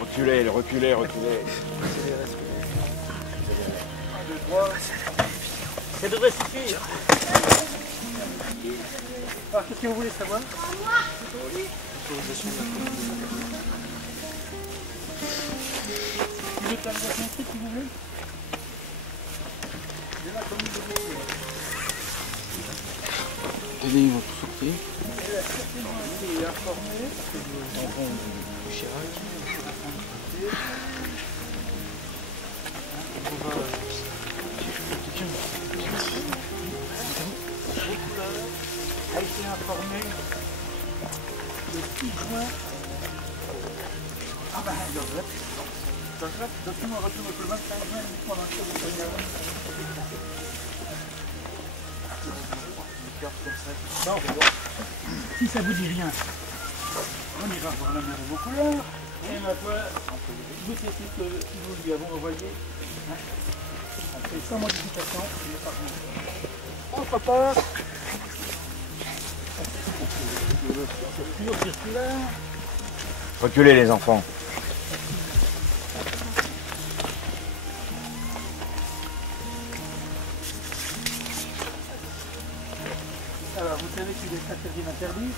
Reculez, reculez, reculez. Ça devrait suffire. Alors, qu'est-ce que vous voulez savoir? Une autorisation écrite, si vous voulez. Les ils vont tout sortir. Il est informé que nous avons du Chirac. A été informé le 6 juin. Ah ben, document retourne le 25 juin, uniquement dans le cas de non, si ça vous dit rien, on ira voir la mère de vos couleurs. Et maintenant, vous savez que nous lui avons envoyé. Hein, on fait sans modification, il n'est pas bon. On repart. Reculez les enfants. Alors, vous savez qu'il est interdit d'interdit.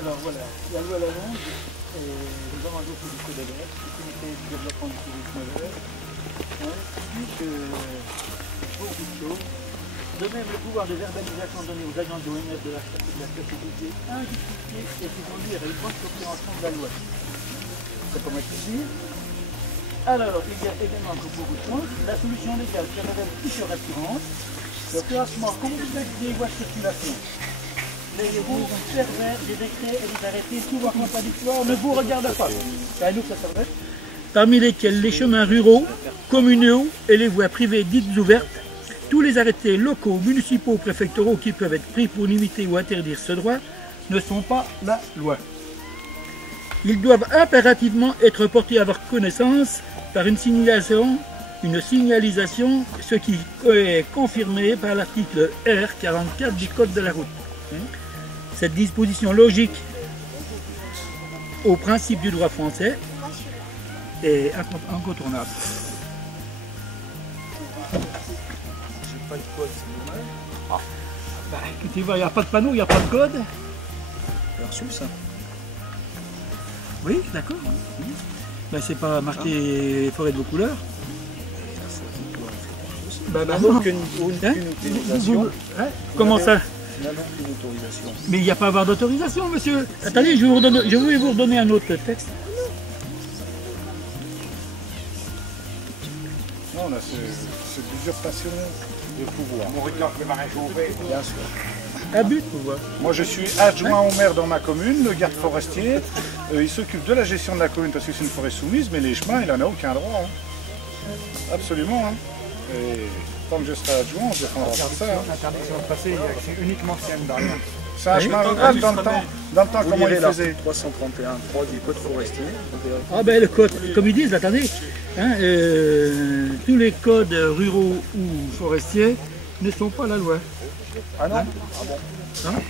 Alors voilà, la loi Lalonde et les amendements du code de l'air, le comité du développement du tourisme vert, dit que beaucoup de choses. De même, le pouvoir de verbalisation donné aux agents de l'OMS de la société injustifiée et qui conduire à une bonne compréhension de la loi. C'est comme ici. Alors, il y a également encore beaucoup de choses. La solution légale qui révèle plusieurs assurances. Le classement complexe des voies de circulation. Les héros pervers des décrets et des arrêtés souvent contradictoires ne vous regardent pas. C'est à nous que ça s'adresse. Parmi lesquels les chemins ruraux, communaux et les voies privées dites ouvertes, tous les arrêtés locaux, municipaux, préfectoraux qui peuvent être pris pour limiter ou interdire ce droit ne sont pas la loi. Ils doivent impérativement être portés à votre connaissance par une signalisation, ce qui est confirmé par l'article R44 du Code de la route. Cette disposition logique au principe du droit français est incontournable. J'ai pas de code, c'est dommage. Ah. Bah, écoutez, il n'y a pas de panneau, il n'y a pas de code. Alors reçu ça. Oui, d'accord. Ben, c'est pas marqué forêt de vos couleurs. Bah, non. Qu'une autorisation. Comment ça? N'a donc une autorisation. Mais il n'y a pas à avoir d'autorisation, monsieur. Attendez, je vais vous redonner un autre texte. Non, là, c'est l'usurpation de pouvoir. Mon réclame le maréchal ouvert. Bien sûr. Abus de pouvoir. Moi, je suis adjoint au maire dans ma commune, le garde forestier. Il s'occupe de la gestion de la commune parce que c'est une forêt soumise, mais les chemins, il n'en a aucun droit. Hein. Absolument. Hein. Et tant que je serai adjoint, on défendra pas ça. Hein. L'interdiction de passer, c'est uniquement s'il y a une barrière. C'est un chemin rural dans le temps, Vous comment il lirez faisait. 331.3 du code forestier. Ah ben le code, comme ils disent, attendez, hein, tous les codes ruraux ou forestiers ne sont pas la loi. Ah non. Hein? Ah bon. Hein?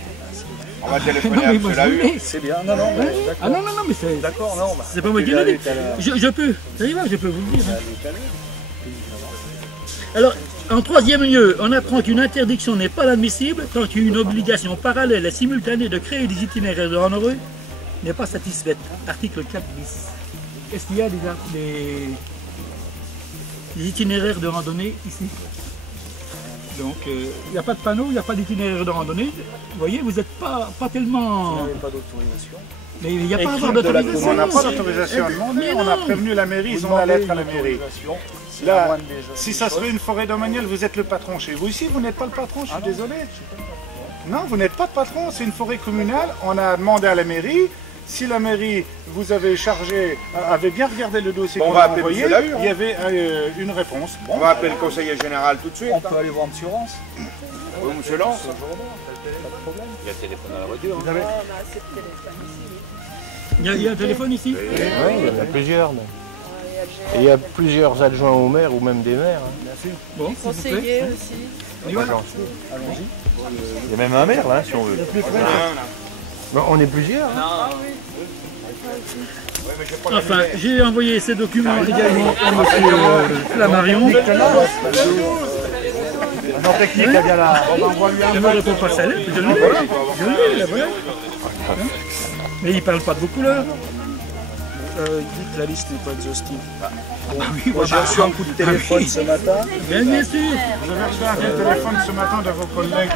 On va téléphoner à M. Lahur. C'est bien. Non, non, mais d'accord. Ah non, mais c'est... D'accord, non. Bah, C'est pas moi qui l'ai dit. Je peux, ça y va, je peux vous le dire. Hein. Alors, en troisième lieu, on apprend qu'une interdiction n'est pas admissible tant qu'une obligation parallèle et simultanée de créer des itinéraires de randonnée n'est pas satisfaite. Article 4 bis. Est-ce qu'il y a des itinéraires de randonnée ici? Donc, il n'y a pas de panneau, il n'y a pas d'itinéraire de randonnée. Vous voyez, vous n'êtes pas tellement... Vous n'avez pas d'autorisation. Mais il n'y a pas à avoir On d'autorisation. n'a pas d'autorisation à demander, Mais on a non. prévenu la mairie, ils ont la lettre à la mairie. Là, si ça serait une forêt domaniale, vous êtes le patron chez vous. Ici, vous n'êtes pas le patron, je suis désolé. Non, vous n'êtes pas le patron, c'est une forêt communale. On a demandé à la mairie. Si la mairie vous avait chargé, avait bien regardé le dossier qu'on a envoyé, il y avait une réponse. On va appeler le conseiller général tout de suite. On peut aller voir M. Rance. Oui, monsieur Lance. Pas de problème. Il y a le téléphone à la voiture. Vous avez... Il y a un téléphone ici? Oui, il y en a plusieurs. Mais... Et il y a plusieurs adjoints au maire ou même des maires. Hein. Bon, conseiller aussi. On y va. Allons-y. Il y a même un maire là, si on veut. Bon, on est plusieurs. Hein. Enfin, j'ai envoyé ces documents également à M. Flammarion. Non, technique, il y a bien là. On envoie lui un. Je ne me réponds pas à sa lettre, je l'ai, là, voilà. Mais il ne parle pas de vos couleurs. Il dit que la liste n'est pas exhaustive. Moi, J'ai reçu un coup de téléphone ce matin. Bien sûr. J'avais reçu un coup de téléphone ce matin de vos collègues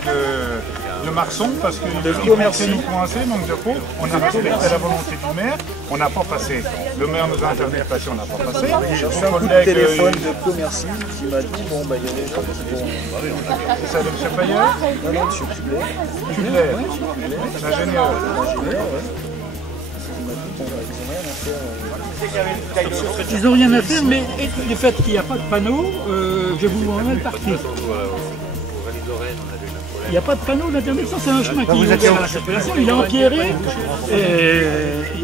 de Marson parce qu'ils Commercy. nous coincer, donc de coup, on a respecté la volonté du maire, on n'a pas passé. Le maire nous a interdit de passer, on n'a pas passé. J'ai reçu un coup de téléphone de Commercy qui m'a dit bon, bah il y a des gens qui vont. C'est ça de M. Payeur, Non, non, monsieur Kubler. Kubler, l'ingénieur. Ils n'ont rien à faire, mais le fait qu'il n'y a pas de panneau, je vous vois mal parti. Il n'y a pas de panneau d'interdiction, c'est un chemin qui est ouvert à la circulation, il est empierré, et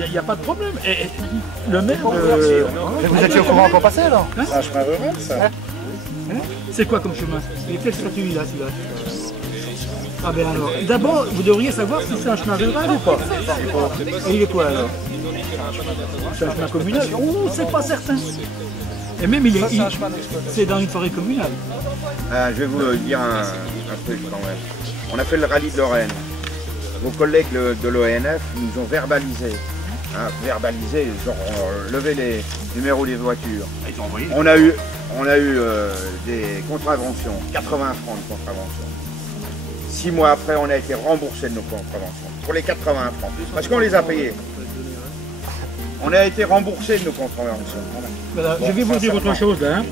il n'y a pas de problème. Et le maire... Vous étiez au courant qu'on passait alors? C'est un chemin rural, ça. C'est quoi comme chemin? Et quel statut il a celui-là? Ah ben alors, d'abord, vous devriez savoir si c'est un chemin rural ou pas. Et il est quoi alors? C'est un chemin communal? Oh, c'est pas certain. Et même c'est dans une forêt communale. Je vais vous dire un truc quand même. On a fait le rallye de Lorraine. Vos collègues de l'ONF nous ont verbalisé. Genre levé les numéros des voitures. On a eu des contraventions, 80 francs de contravention. 6 mois après, on a été remboursé de nos contraventions. Pour les 80 francs. Parce qu'on les a payés. On a été remboursé de nos contraventions. Voilà, je vais vous dire autre chose là. Hein.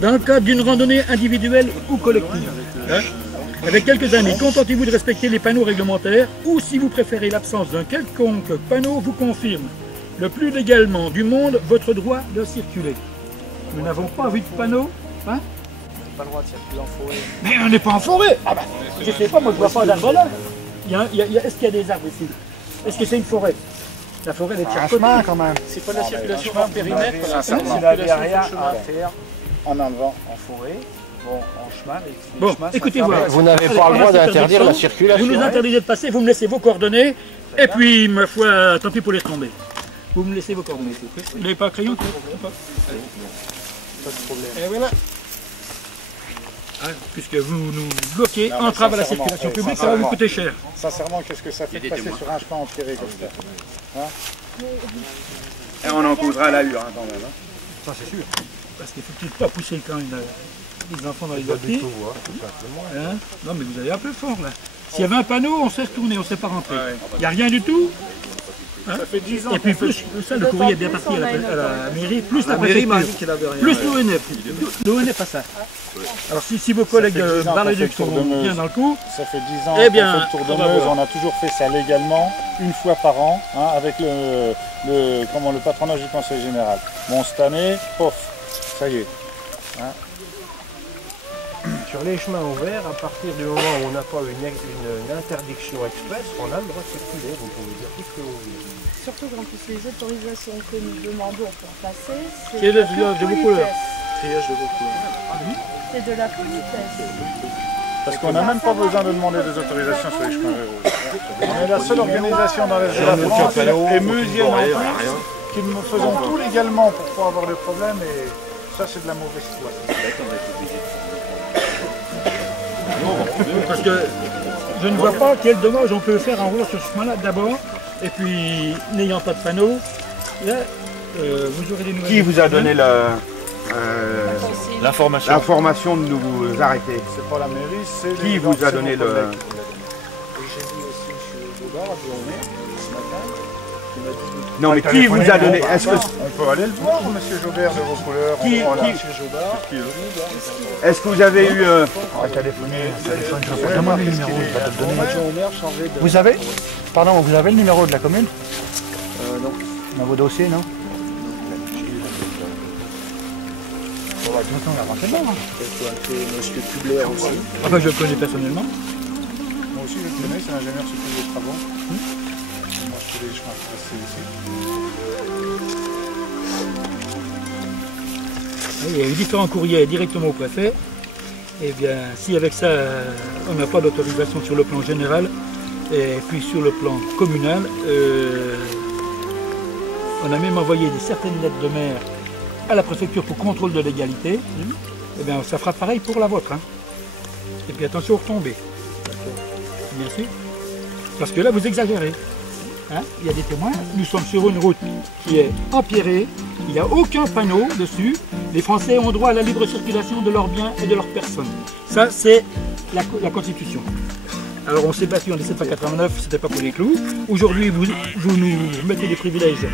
Dans le cadre d'une randonnée individuelle ou collective, hein, avec quelques amis, contentez-vous de respecter les panneaux réglementaires ou si vous préférez l'absence d'un quelconque panneau, vous confirme le plus légalement du monde votre droit de circuler. Nous n'avons pas vu de panneau. Hein? Pas le droit de circuler en forêt. Mais on n'est pas en forêt. Ah bah, je sais pas, moi je vois pas d'arbres là. Est-ce qu'il y a des arbres ici? Est-ce que c'est une forêt? La forêt elle est de chaque côté. Quand même. C'est pas de la circulation en périmètre, c'est la sincèrement. circulation Il n'y a rien sur chemin. à faire en enlevant. En forêt, bon, en chemin. Les Bon, chemins sont écoutez fermés. voir. Vous n'avez Allez, pas le on droit a cette d'interdire la interdiction. circulation. Vous nous interdisez de passer, vous me laissez vos coordonnées, et puis, ma foi, tant pis pour les tomber. Vous me laissez vos coordonnées, s'il vous plaît. Vous n'avez pas un crayon? Pas de problème. Et voilà. Puisque vous nous bloquez, Non, mais entrave à la sincèrement, circulation publique, ça va sincèrement. vous coûter cher. Sincèrement, qu'est-ce que ça fait de passer sur un chemin empiré comme ça? Et on en causera la hure hein, quand même. Hein. Ça, c'est sûr. Parce qu'il ne faut pas pousser quand même les enfants dans les orties. Hein? Non, mais vous allez un peu fort là. S'il y avait un panneau, on serait retourné, on ne serait pas rentré. Il n'y a rien du tout. Hein? Ça fait 10 ans. Et puis plus, ça, le courrier est bien parti à la mairie, plus la mairie m'a préfecture, dit qu'elle avait rien. plus l'ONF. L'ONF a ça. Alors si vos collègues Ça fait 10 ans qu'on Bar-le-Duc fait le sont tour de Meuse. bien dans le coup, Ça fait 10 ans Eh qu'on bien, fait le tour de on va Meuse, voir. on a toujours fait ça légalement, une fois par an, hein, avec le patronage du conseil général. Bon, cette année, pof, ça y est. Sur les chemins ouverts, à partir du moment où on n'a pas une interdiction express, on a le droit de circuler. Vous pouvez dire tout ce que vous voulez. Surtout qu'en plus les autorisations que nous demandons pour passer, C'est c'est de la vos couleurs. politesse. Triage de vos couleurs. C'est de la politesse. Parce qu'on n'a même pas besoin de demander des autorisations sur les chemins ruraux. On est la seule organisation dans l'Est de la France, et Meusienne en plus, qui nous faisons tout légalement pour pas avoir de problème, et ça c'est de la mauvaise foi. Parce que je ne vois pas quel dommage on peut faire en roulant sur ce chemin-là d'abord, et puis n'ayant pas de panneau, là, vous aurez des nouvelles. Qui vous a donné L'information. l'information de nous arrêter? C'est pas la mairie, c'est Qui vous a donné le... Et j'ai vu aussi M. Jobard du Romain ce matin, qui m'a dit Non mais qui vous a donné... Est-ce que, On peut aller le voir, monsieur Jobert, de vos couleurs. Qui- Voilà. qui- M. Jobard. est-ce que vous avez eu... Donne-moi le numéro, je vais te le donner. Jean Omer chargé de. Vous avez le numéro de la commune Non. dans vos dossiers, non? Et M. Kubler aussi. Ah ben, je le connais personnellement. Moi aussi, je le connais, c'est l'ingénieur supérieur des travaux. Moi, je fais les chemins tracés ici. Il y a eu différents courriers directement au préfet. Et bien, si avec ça, on n'a pas d'autorisation sur le plan général, Et puis sur le plan communal, on a même envoyé certaines lettres de maire à la préfecture pour contrôle de légalité. Et bien ça fera pareil pour la vôtre. Hein. Et puis attention aux retombées. Bien sûr. Parce que là vous exagérez. Hein, il y a des témoins, nous sommes sur une route qui est empierrée, il n'y a aucun panneau dessus. Les Français ont droit à la libre circulation de leurs biens et de leurs personnes. Ça, c'est la Constitution. Alors on s'est battu en 1789, c'était pas pour les clous. Aujourd'hui, vous nous mettez des privilèges,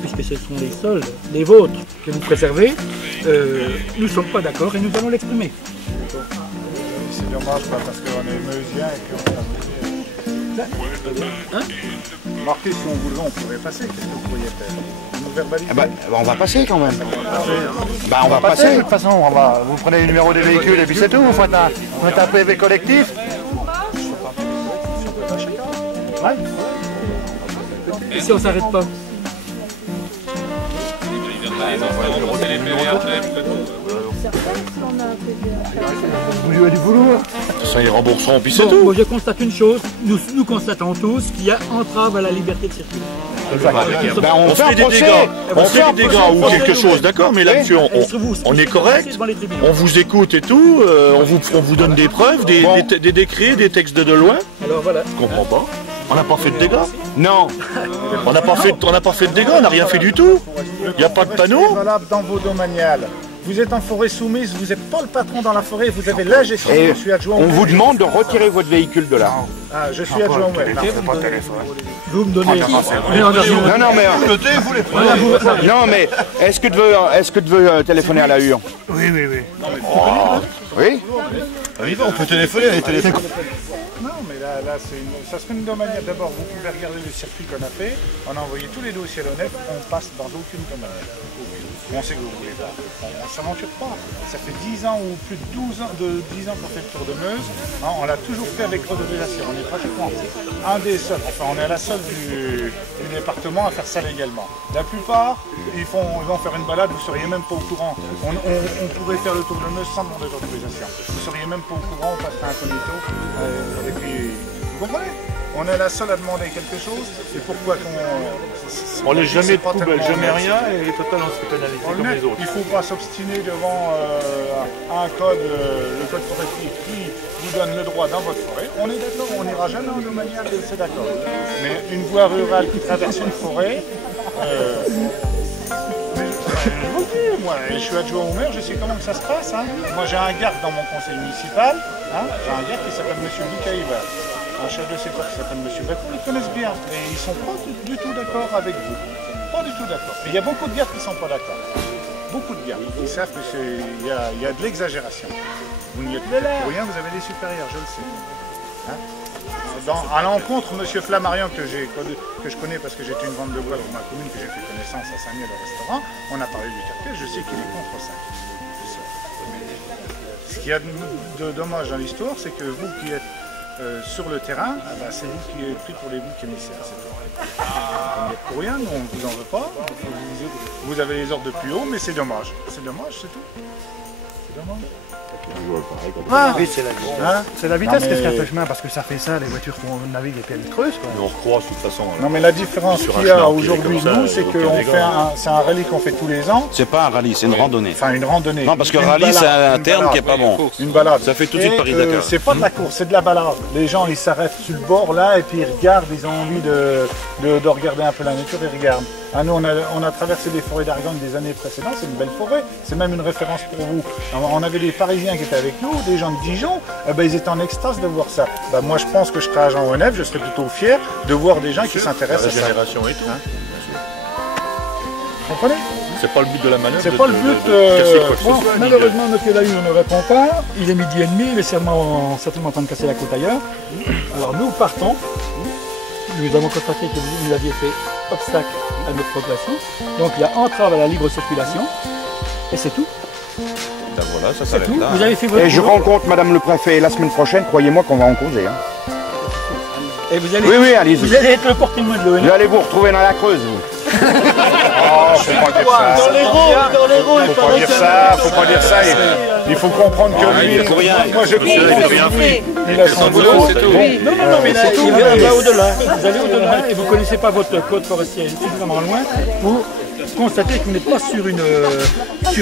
puisque ce sont les sols, les vôtres, que vous préservez. Nous ne sommes pas d'accord et nous allons l'exprimer. C'est dommage, parce qu'on est meusiens et puis on a... Hein? Marquez, si on voulait, on pourrait passer. Qu'est-ce que vous pourriez faire? Nous verbaliser? On va passer quand même. On va passer de toute façon. Vous prenez le numéro des véhicules et puis c'est tout. Vous faites un PV collectif. Ouais. Et si on ne s'arrête pas? Vous jouez du boulot. Ça, ils rembourseront, puis c'est Bon, tout. moi je constate une chose, nous constatons tous qu'il y a entrave à la liberté de circuler. On fait des dégâts, ou quelque chose, d'accord, mais là-dessus, on est correct, on vous écoute et tout, on vous donne des preuves, des décrets, des textes de loi. Alors voilà. Je comprends pas. On n'a pas fait de dégâts. Non. On n'a pas fait de dégâts, on n'a rien fait du tout. Il n'y a pas de panneau. C'est valable dans vos domaniales. Vous êtes en forêt soumise, vous n'êtes pas le patron dans la forêt, vous avez la gestion, je suis adjoint au maire. On vous demande de retirer votre véhicule de là. Ah, je suis adjoint au maire. Vous me donnez... Non mais, est-ce que tu veux téléphoner à la Hure? Oui. Oui. On peut téléphoner, les téléphones. Non, mais là ça serait une domaniale. D'abord, vous pouvez regarder le circuit qu'on a fait. On a envoyé tous les dossiers à l'ONEF, on passe dans aucune domaniale. On sait que vous voulez pas. On ne s'aventure pas. Ça fait 10 ans ou plus de 10 ans qu'on fait le tour de Meuse. Hein, on l'a toujours fait avec autorisation. On est pratiquement un des seuls. Enfin, on est la seule du département à faire ça légalement. La plupart, ils vont faire une balade, vous ne seriez même pas au courant. On pourrait faire le tour de Meuse sans demander d'autorisation. Vous ne seriez même pas au courant, on passerait incognito. Et puis, vous comprenez? On est la seule à demander quelque chose, et pourquoi qu'on... On n'est jamais de poubelle, jamais rien, et total on se fait pénaliser comme les autres. Il ne faut pas s'obstiner devant un code, le code forestier qui vous donne le droit dans votre forêt. On est d'accord, on n'ira jamais en domaniale, c'est d'accord. Mais une voie rurale qui traverse une forêt... moi, je suis adjoint au maire, je sais comment que ça se passe. Hein. Moi, j'ai un garde dans mon conseil municipal. Hein. J'ai un garde qui s'appelle M. Boucaïba. Un chef de secteur qui s'appelle M. Bakou. Ils connaissent bien. Et ils ne sont pas du tout d'accord avec vous. Pas du tout d'accord. Mais il y a beaucoup de gardes qui ne sont pas d'accord. Beaucoup de gardes. Ils savent qu'il y a de l'exagération. Vous n'y êtes pas pour rien, vous avez des supérieurs, je le sais. Hein. À l'encontre, M. Flammarion, que je connais parce que j'étais une vente de bois dans ma commune, que j'ai fait connaissance à Samuel au restaurant, on a parlé du quartier, je sais qu'il est contre ça. Ce qu'il y a de dommage dans l'histoire, c'est que vous qui êtes sur le terrain, c'est vous qui êtes pris pour les boucs émissaires. Vous n'êtes pour rien, on ne vous en veut pas. Vous avez les ordres de plus haut, mais c'est dommage. C'est dommage, c'est tout. C'est dommage. Oui, c'est la vitesse. Hein, c'est la vitesse qui se casse le chemin parce que ça fait ça, les voitures naviguent et puis elles creusent. On recroise de toute façon. Non mais la différence qu'il y a aujourd'hui, nous, c'est qu'on fait c'est un rallye qu'on fait tous les ans. C'est pas un rallye, c'est une randonnée. Enfin une randonnée. Non, parce que rallye, c'est un terme qui est pas bon. Une balade. Ça fait tout de suite Paris-Dakar. C'est pas de la course, c'est de la balade. Les gens, ils s'arrêtent sur le bord là et puis ils regardent, ils ont envie de regarder un peu la nature, ils regardent. Ah, nous, on a traversé les forêts d'Argonne des années précédentes, c'est une belle forêt, c'est même une référence pour vous. On avait des Parisiens qui étaient avec nous, des gens de Dijon, ils étaient en extase de voir ça. Moi, je pense que je serais agent ONF, je serais plutôt fier de voir des gens qui s'intéressent à ça. La génération et tout. Hein? Vous comprenez? C'est pas le but de la manœuvre. C'est pas le but. Bon, malheureusement, M. Lahure ne répond pas. Il est 12h30, il est certainement en train de casser la côte ailleurs. Alors nous partons. Nous avons constaté que vous nous aviez fait obstacle à notre progression. Donc il y a entrave à la libre circulation. Et c'est tout. Ben voilà, ça C'est s'arrête tout. là. Vous avez fait votre Et je boulot. rencontre Madame le Préfet la semaine prochaine, croyez-moi qu'on va en causer. Hein. Et vous allez, Oui, allez-y. vous allez être le porte-témoin de l'ONF. Vous allez vous retrouver dans la Creuse, vous. faut pas dire ça. Faut pas dire ça, faut pas dire ça. Il faut comprendre que lui, moi je comprends. Il a son boulot, c'est tout. Non, mais là, il va au-delà. Vous allez au-delà et vous ne connaissez pas votre code forestier suffisamment loin pour constater que vous n'êtes pas sur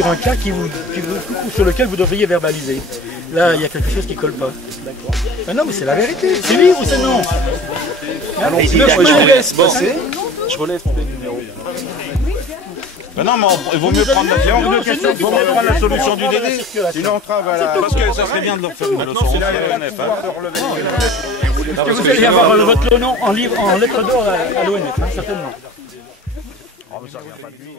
un cas sur lequel vous devriez verbaliser. Là, il y a quelque chose qui ne colle pas. D'accord. Non, mais c'est la vérité. C'est oui ou c'est non. Je vous laisse passer. Je relève les numéros. Ben non, mais il vaut mieux prendre la solution du délai. Sinon on travaille Parce que ça serait bien de leur faire une leçon. C'est la l'ONF. Est-ce que vous allez avoir votre nom en lettres d'or à l'ONF, certainement. Ça vient pas de lui.